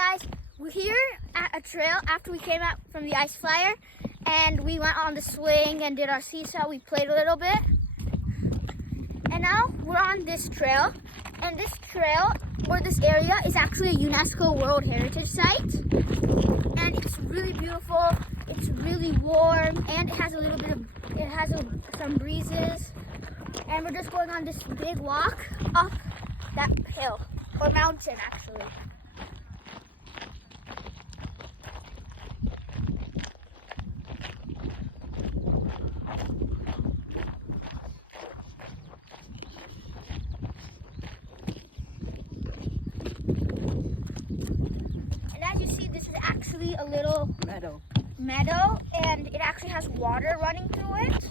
guys, we're here at a trail after we came out from the ice flyer, and we went on the swing and did our seesaw. We played a little bit, and now we're on this trail, and this trail or this area is actually a UNESCO World Heritage Site, and it's really beautiful. It's really warm, and it has some breezes, and we're just going on this big walk up that hill or mountain actually. And as you see, this is actually a little meadow, and it actually has water running through it.